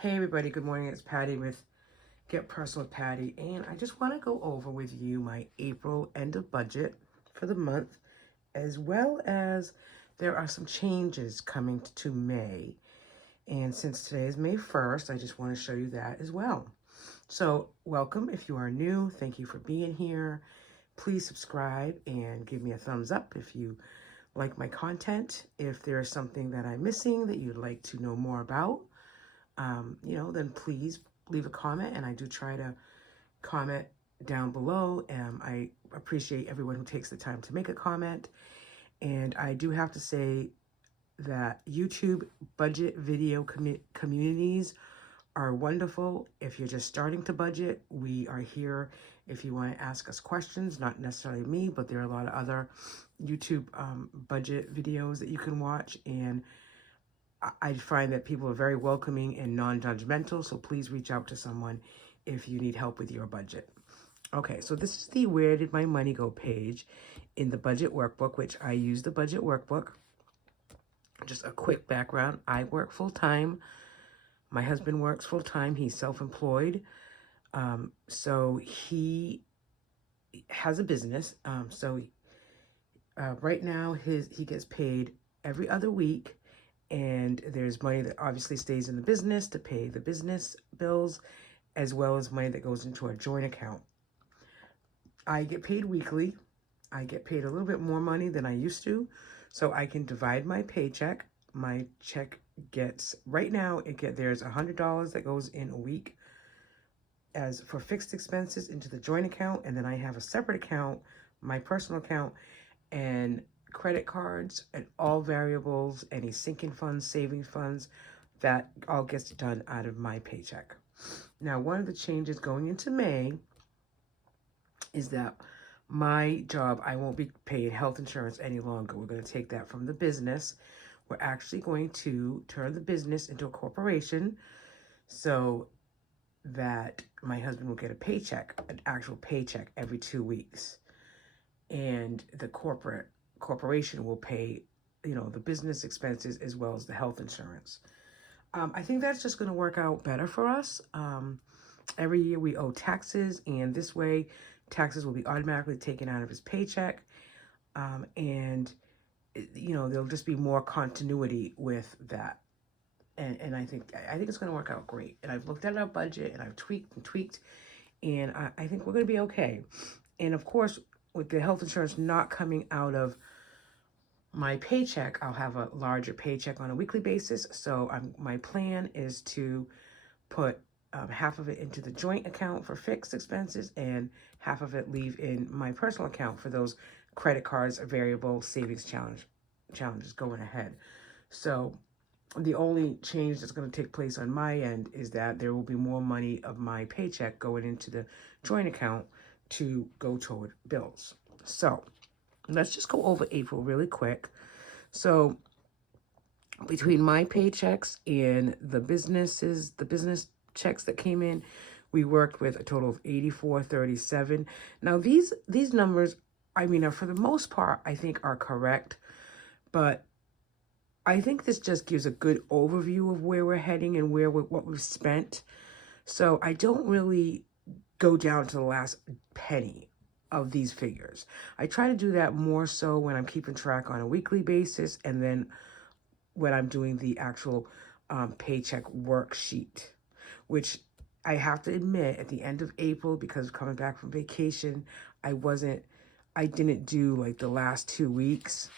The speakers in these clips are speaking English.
Hey everybody, good morning. It's Patty with Get Personal with Patty, and I just want to go over with you my April end of budget for the month, as well as there are some changes coming to May. And since today is May 1st, I just want to show you that as well. So welcome if you are new. Thank you for being here. Please subscribe and give me a thumbs up if you like my content. If there's something that I'm missing that you'd like to know more about, then please leave a comment, and I do try to comment down below. I appreciate everyone who takes the time to make a comment. And I do have to say that YouTube budget video communities are wonderful. If you're just starting to budget, we are here if you want to ask us questions, not necessarily me, but there are a lot of other YouTube budget videos that you can watch. And I find that people are very welcoming and non-judgmental, so please reach out to someone if you need help with your budget. Okay, so this is the Where Did My Money Go page in the budget workbook, which I use the budget workbook. Just a quick background. I work full-time. My husband works full-time. He's self-employed. So he has a business. Right now he gets paid every other week. And there's money that obviously stays in the business to pay the business bills, as well as money that goes into a joint account. I get paid weekly. I get paid a little bit more money than I used to, so I can divide my paycheck. My check gets, right now, there's $100 that goes in a week as for fixed expenses into the joint account, and then I have a separate account, my personal account, and credit cards and all variables, any sinking funds, saving funds, that all gets done out of my paycheck. Now, one of the changes going into May is that my job, I won't be paying health insurance any longer. We're going to take that from the business. We're actually going to turn the business into a corporation so that my husband will get a paycheck, an actual paycheck every 2 weeks. And the corporation will pay, the business expenses as well as the health insurance. I think that's just going to work out better for us. Every year we owe taxes, and this way taxes will be automatically taken out of his paycheck. And there'll just be more continuity with that. And I think it's going to work out great. And I've looked at our budget, and I've tweaked, and I think we're going to be okay. And of course, with the health insurance not coming out of my paycheck, I'll have a larger paycheck on a weekly basis. So my plan is to put half of it into the joint account for fixed expenses, and half of it leave in my personal account for those credit cards, variable savings challenges going ahead. So the only change that's going to take place on my end is that there will be more money of my paycheck going into the joint account to go toward bills. So let's just go over April really quick. So between my paychecks and the business checks that came in, we worked with a total of $84.37. Now these numbers, are for the most part, I think are correct, but I think this just gives a good overview of where we're heading and what we've spent. So I don't really go down to the last penny of these figures. I try to do that more so when I'm keeping track on a weekly basis, and then when I'm doing the actual paycheck worksheet, which I have to admit, at the end of April, because of coming back from vacation, I didn't do like the last 2 weeks.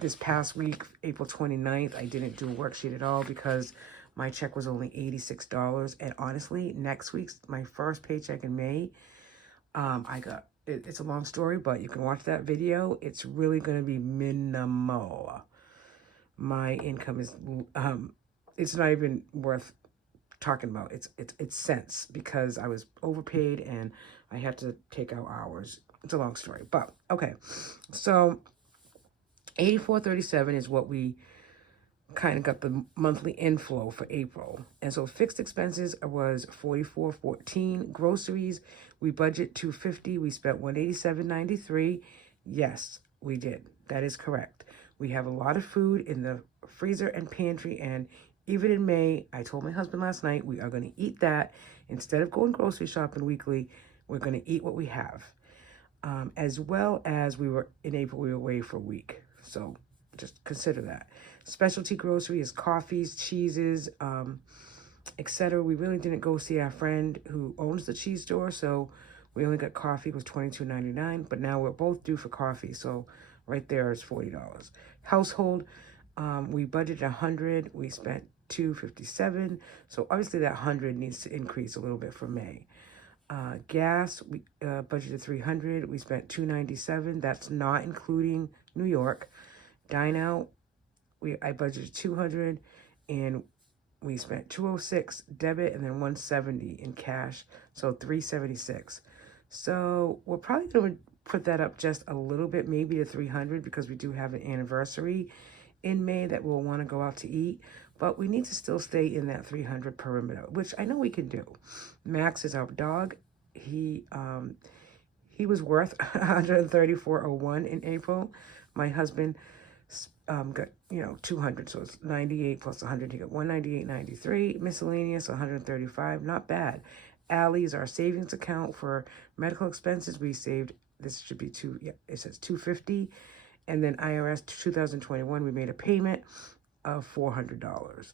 This past week, April 29th, I didn't do a worksheet at all because my check was only $86. And honestly, next week's my first paycheck in May. It's a long story, but you can watch that video. It's really going to be minimal. My income is, it's not even worth talking about. It's cents, because I was overpaid and I had to take out hours. It's a long story, but okay. So $84.37 is what we kind of got the monthly inflow for April. And so fixed expenses was $44.14. Groceries, we budget $250. We spent $187.93. Yes, we did. That is correct. We have a lot of food in the freezer and pantry, and even in May, I told my husband last night, we are going to eat that. Instead of going grocery shopping weekly, we're going to eat what we have. As well as we were in April, we were away for a week. So just consider that. Specialty grocery is coffees, cheeses, etc. We really didn't go see our friend who owns the cheese store, so we only got coffee. It was $22.99, but now we're both due for coffee, so right there is $40. Household, we budgeted $100. We spent $257. So obviously that $100 needs to increase a little bit for May. Gas, we budgeted $300. We spent $297. That's not including New York. Dine out, I budgeted $200, and we spent $206 debit and then $170 in cash, so $376. So we're probably going to put that up just a little bit, maybe to $300, because we do have an anniversary in May that we'll want to go out to eat. But we need to still stay in that $300 perimeter, which I know we can do. Max is our dog. He was worth $134.01 in April. My husband got, $200, so it's 98 plus 100. He got 198.93. Miscellaneous, 135. Not bad. Allie is our savings account for medical expenses. We saved, this should be it says $250. And then IRS 2021, we made a payment of $400.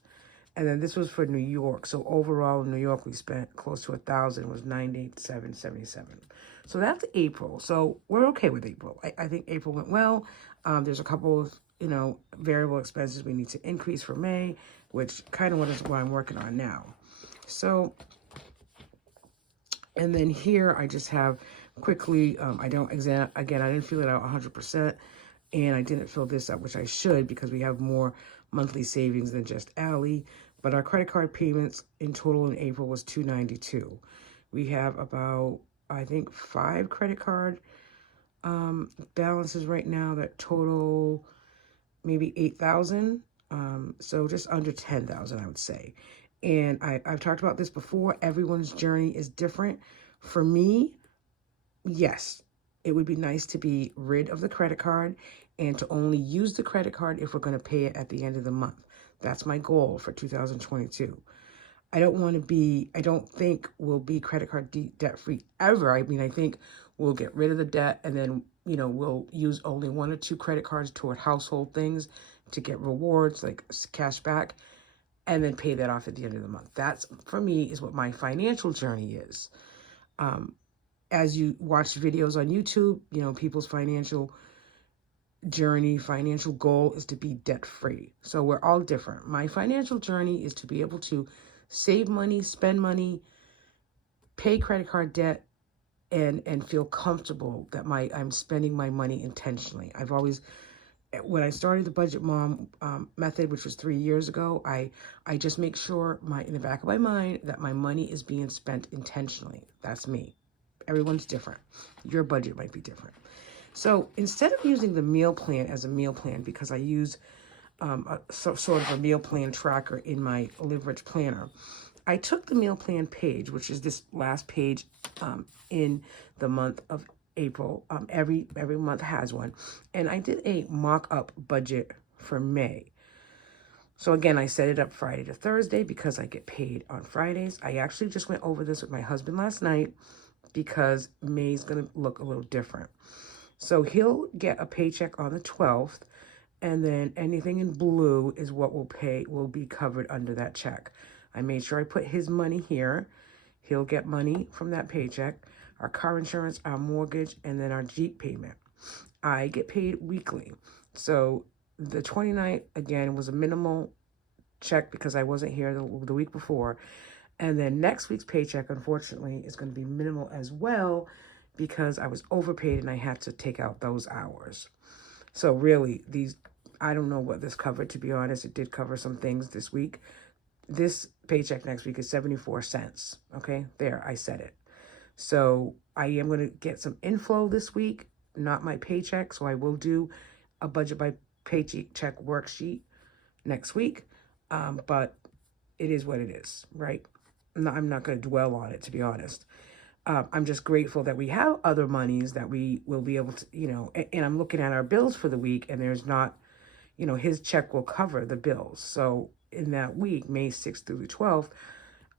And then this was for New York. So overall in New York, we spent close to $1,000. It was $987.77. So that's April. So we're okay with April. I think April went well. There's a couple of, variable expenses we need to increase for May, which kind of what I'm working on now. So, and then here I just have quickly, I didn't fill it out 100%. And I didn't fill this up, which I should, because we have more monthly savings than just Allie. But our credit card payments in total in April was $292. We have about, I think, 5 credit card balances right now that total maybe $8,000. So just under $10,000, I would say. And I've talked about this before. Everyone's journey is different. For me, yes, it would be nice to be rid of the credit card and to only use the credit card if we're going to pay it at the end of the month. That's my goal for 2022. I don't think we'll be credit card debt-free ever. I mean, I think we'll get rid of the debt, and then, we'll use only 1 or 2 credit cards toward household things to get rewards like cash back, and then pay that off at the end of the month. That's, for me, is what my financial journey is. As you watch videos on YouTube, people's financial journey, financial goal is to be debt-free. So we're all different. My financial journey is to be able to save money, spend money, pay credit card debt, and feel comfortable that I'm spending my money intentionally. I've always, when I started the Budget Mom method, which was 3 years ago, I just make sure in the back of my mind that my money is being spent intentionally. That's me. Everyone's different. Your budget might be different. So instead of using the meal plan as a meal plan, because I use sort of a meal plan tracker in my Live Rich planner, I took the meal plan page, which is this last page in the month of April. Every month has one. And I did a mock-up budget for May. So again, I set it up Friday to Thursday because I get paid on Fridays. I actually just went over this with my husband last night because May's going to look a little different. So he'll get a paycheck on the 12th, and then anything in blue is what will be covered under that check. I made sure I put his money here. He'll get money from that paycheck, our car insurance, our mortgage, and then our Jeep payment. I get paid weekly. So the 29th, again, was a minimal check because I wasn't here the week before. And then next week's paycheck, unfortunately, is going to be minimal as well because I was overpaid and I had to take out those hours. So really, I don't know what this covered, to be honest. It did cover some things this week. This paycheck next week is 74 cents. Okay, there, I said it. So I am going to get some inflow this week, not my paycheck. So I will do a budget by paycheck worksheet next week. But it is what it is, right? I'm not going to dwell on it, to be honest. I'm just grateful that we have other monies that we will be able to, and I'm looking at our bills for the week, and there's not, his check will cover the bills. So in that week, May 6th through the 12th,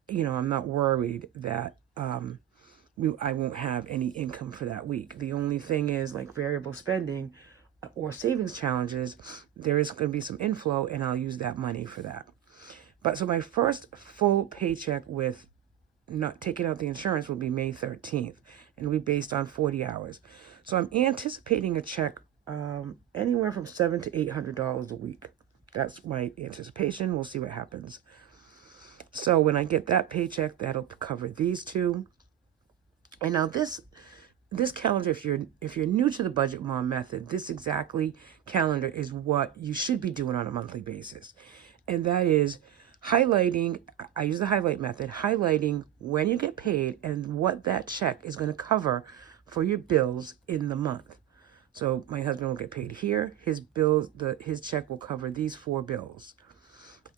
I'm not worried that I won't have any income for that week. The only thing is, like variable spending or savings challenges, there is going to be some inflow, and I'll use that money for that. But so my first full paycheck with not taking out the insurance will be May 13th, and it'll be based on 40 hours. So I'm anticipating a check anywhere from $700 to $800 a week. That's my anticipation. We'll see what happens. So when I get that paycheck, that'll cover these two. And now this calendar, if you're new to the Budget Mom method, this exactly calendar is what you should be doing on a monthly basis. And that is highlighting, I use the highlight method, highlighting when you get paid and what that check is going to cover for your bills in the month. So my husband will get paid here. His check will cover these 4 bills.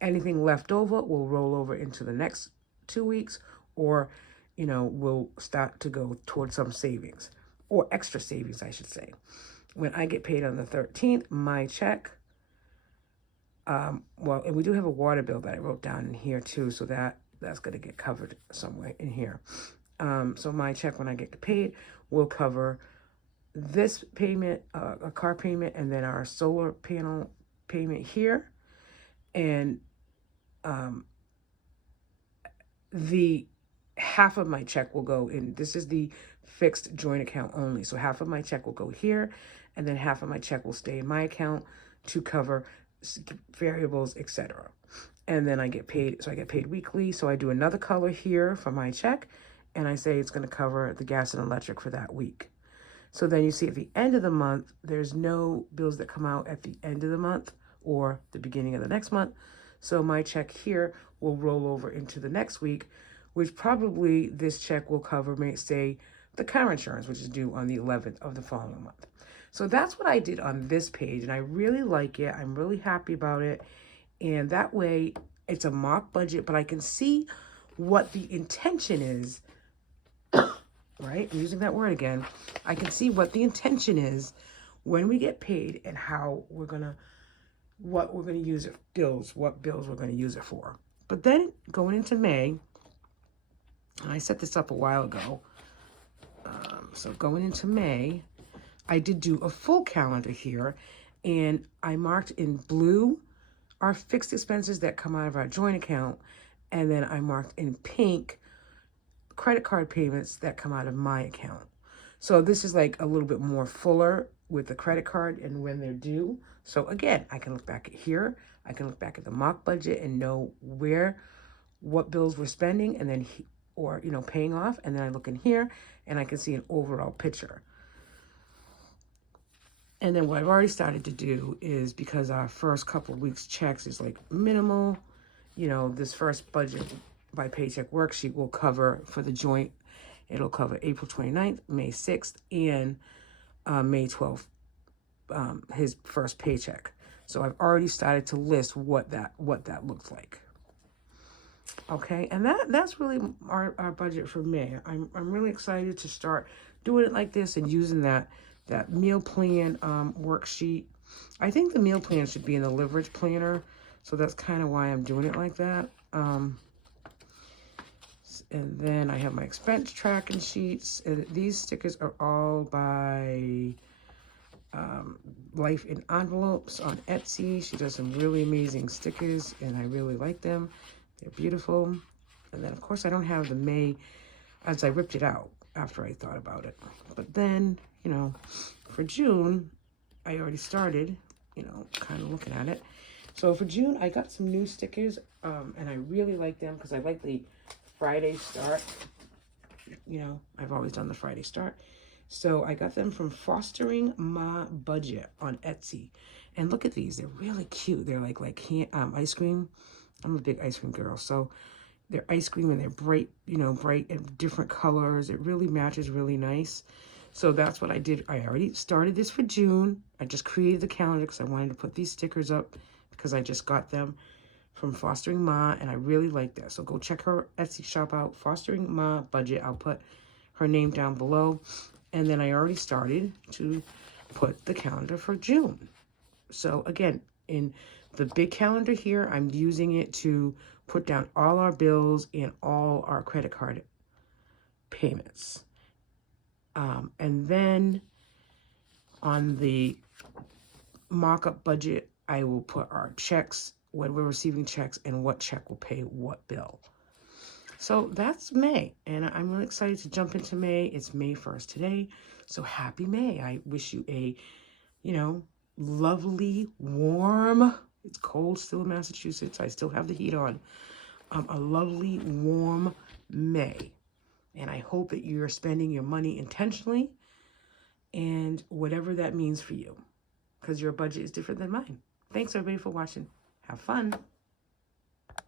Anything left over will roll over into the next 2 weeks, or, will start to go towards some savings, or extra savings, I should say. When I get paid on the 13th, my check, and we do have a water bill that I wrote down in here too, so that's going to get covered somewhere in here. So my check, when I get paid, will cover this payment, a car payment, and then our solar panel payment here. And the half of my check will go in. This is the fixed joint account only. So half of my check will go here, and then half of my check will stay in my account to cover variables, etc. And then I get paid. So I get paid weekly. So I do another color here for my check, and I say it's going to cover the gas and electric for that week. So then you see at the end of the month, there's no bills that come out at the end of the month or the beginning of the next month. So my check here will roll over into the next week, which probably this check will cover, say, the car insurance, which is due on the 11th of the following month. So that's what I did on this page, and I really like it. I'm really happy about it. And that way, it's a mock budget, but I can see what the intention is, right? I'm using that word again. I can see what the intention is when we get paid and how what we're going to use it, what bills we're going to use it for. But then going into May, and I set this up a while ago. So going into May, I did do a full calendar here, and I marked in blue our fixed expenses that come out of our joint account, and then I marked in pink credit card payments that come out of my account. So this is like a little bit more fuller with the credit card and when they're due. So again, I can look back at here. I can look back at the mock budget and know what bills we're spending, and then, paying off. And then I look in here and I can see an overall picture. And then what I've already started to do is, because our first couple of weeks checks is like minimal, this first budget by paycheck worksheet will cover for the joint. It'll cover April 29th, May 6th, and May 12th, his first paycheck. So I've already started to list what that looks like. Okay, and that's really our budget for May. I'm really excited to start doing it like this and using that meal plan worksheet. I think the meal plan should be in the Leverage Planner, so that's kind of why I'm doing it like that. And then I have my expense tracking sheets. And these stickers are all by Life in Envelopes on Etsy. She does some really amazing stickers, and I really like them. They're beautiful. And then, of course, I don't have the May, as I ripped it out after I thought about it. But then, for June, I already started, kind of looking at it. So for June, I got some new stickers, and I really like them because I like the Friday start. I've always done the Friday start. So I got them from Fostering My Budget on Etsy. And look at these. They're really cute. They're like ice cream. I'm a big ice cream girl. So they're ice cream, and they're bright, bright and different colors. It really matches really nice. So that's what I did. I already started this for June. I just created the calendar because I wanted to put these stickers up because I just got them from Fostering Ma, and I really like that. So go check her Etsy shop out, Fostering Ma Budget. I'll put her name down below. And then I already started to put the calendar for June. So again, in The big calendar here, I'm using it to put down all our bills and all our credit card payments. And then on the mock-up budget, I will put our checks, when we're receiving checks, and what check will pay what bill. So that's May, and I'm really excited to jump into May. It's May 1st today, so happy May. I wish you a, lovely, warm, it's cold still in Massachusetts. I still have the heat on. A lovely, warm May. And I hope that you're spending your money intentionally and whatever that means for you, because your budget is different than mine. Thanks, everybody, for watching. Have fun.